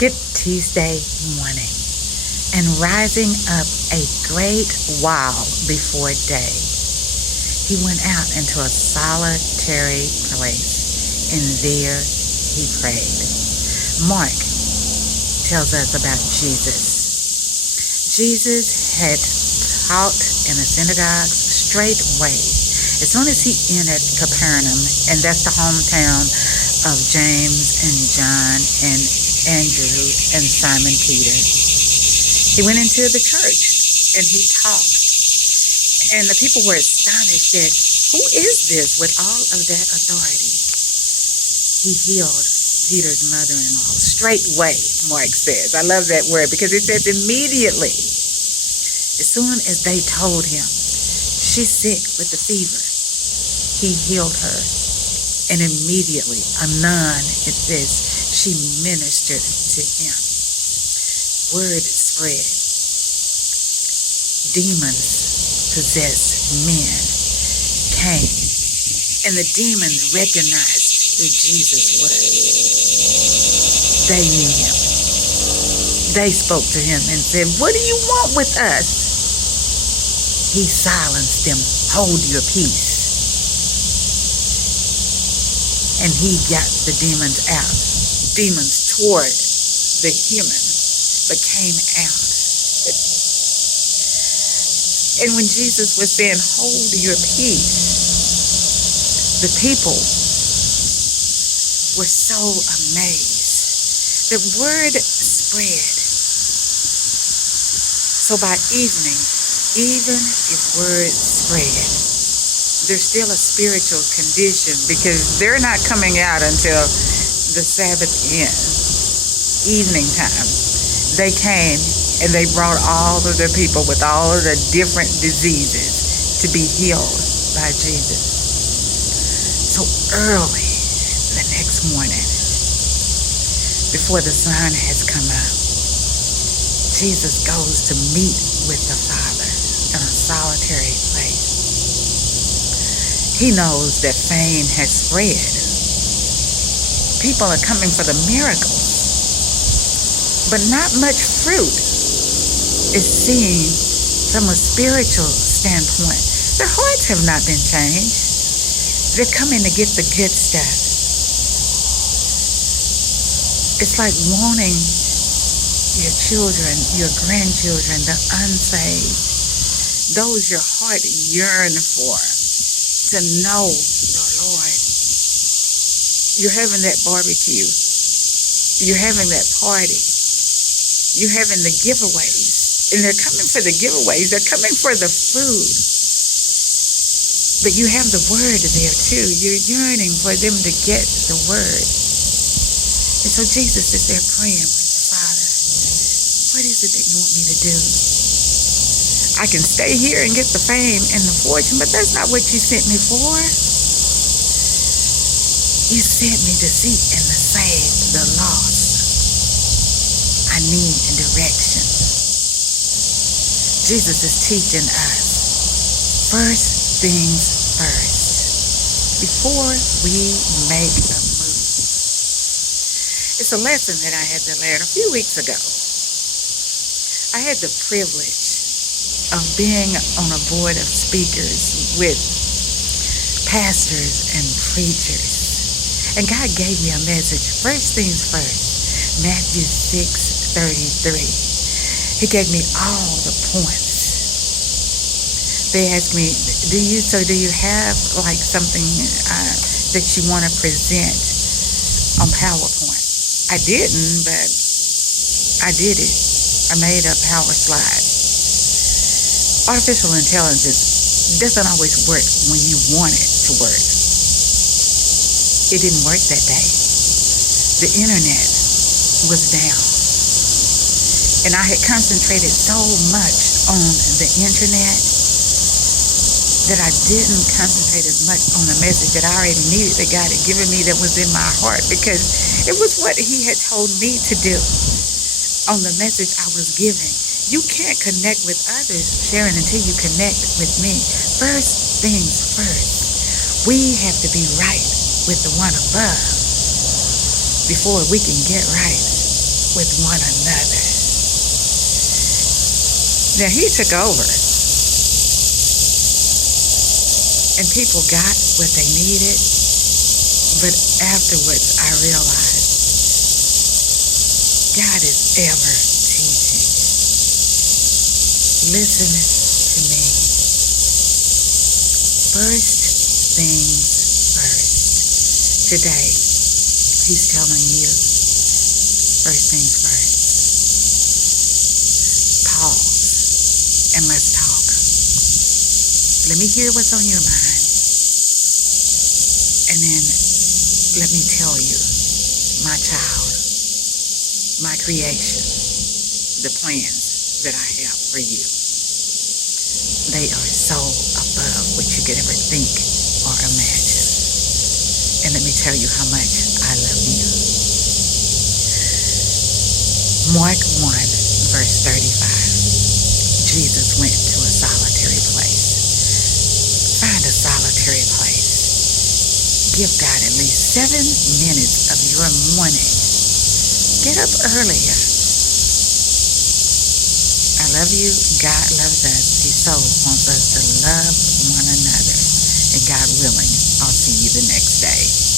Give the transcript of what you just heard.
Good Tuesday morning, and rising up a great while before day, he went out into a solitary place, and there he prayed. Mark tells us about Jesus. Jesus had taught in the synagogues straightway as soon as he entered Capernaum, and that's the hometown of James and John and Andrew and Simon Peter. He went into the church and he taught, and the people were astonished that who is this with all of that authority? He healed Peter's mother-in-law straightway, Mark says. I love that word because it says immediately. As soon as they told him she's sick with the fever, he healed her. And immediately, anon, it says, she ministered to him. Word spread. Demons possessed men came, and the demons recognized who Jesus was. They knew him. They spoke to him and said, "What do you want with us?" He silenced them. "Hold your peace." And he got the demons out. Demons toward the human, but came out. And when Jesus was saying, "Hold your peace," the people were so amazed. The word spread. So by evening, even if word spread, there's still a spiritual condition because they're not coming out until the Sabbath ends, evening time. They came and they brought all of the people with all of the different diseases to be healed by Jesus. So early the next morning, before the sun has come up, Jesus goes to meet with the Father in a solitary place. He knows that fame has spread. People are coming for the miracles, but not much fruit is seen from a spiritual standpoint. Their hearts have not been changed. They're coming to get the good stuff. It's like wanting your children, your grandchildren, the unsaved, those your heart yearns for, to know the Lord. You're having that barbecue. You're having that party. You're having the giveaways. And they're coming for the giveaways. They're coming for the food. But you have the word there too. You're yearning for them to get the word. And so Jesus is there praying with the Father. What is it that you want me to do? I can stay here and get the fame and the fortune, but that's not what you sent me for. You sent me to seek and to save the lost. I need direction. Jesus is teaching us first things first before we make a move. It's a lesson that I had to learn a few weeks ago. I had the privilege of being on a board of speakers with pastors and preachers. And God gave me a message. First things first, Matthew 6:33. He gave me all the points. They asked me, do you have like something that you want to present on PowerPoint? I didn't, but I did it. I made a power slide. Artificial intelligence doesn't always work when you want it to work. It didn't work that day. The internet was down. And I had concentrated so much on the internet that I didn't concentrate as much on the message that I already needed, that God had given me, that was in my heart, because it was what He had told me to do on the message I was giving. You can't connect with others, Sharon, until you connect with me. First things first. We have to be right with the one above before we can get right with one another. Now he took over, and people got what they needed, but afterwards I realized God is ever teaching. Listen to me. First things first. Today, he's telling you, first things first. Pause and let's talk. Let me hear what's on your mind. And then let me tell you, my child, my creation, the plans that I have for you. They are so above what you could ever think or imagine. And let me tell you how much I love you. Mark 1, verse 35. Jesus went to a solitary place. Find a solitary place. Give God at least 7 minutes of your morning. Get up earlier. I love you. God loves us. He so wants us to love one another. And God willing, I'll see you the next day.